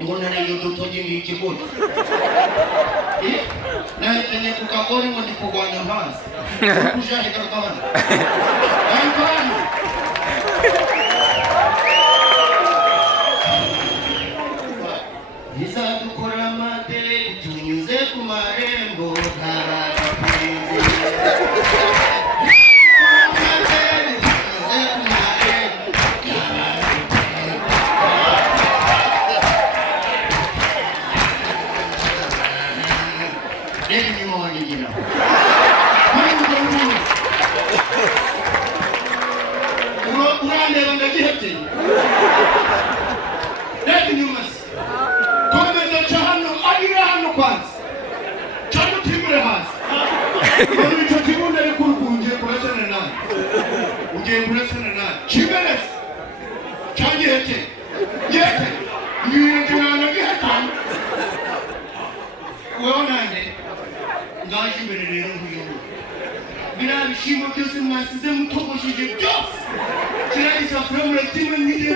Mbona na hiyo dotoji ni kiburi? Na kwenye kukagori ngo ndikugwanya hasi. Kujahe karukabana. Ankani. Iza dukora mate tunyuze ku marembo ntarakurinze. Bishimo byose mwasize mutogoshije byose kiragisa from the team and media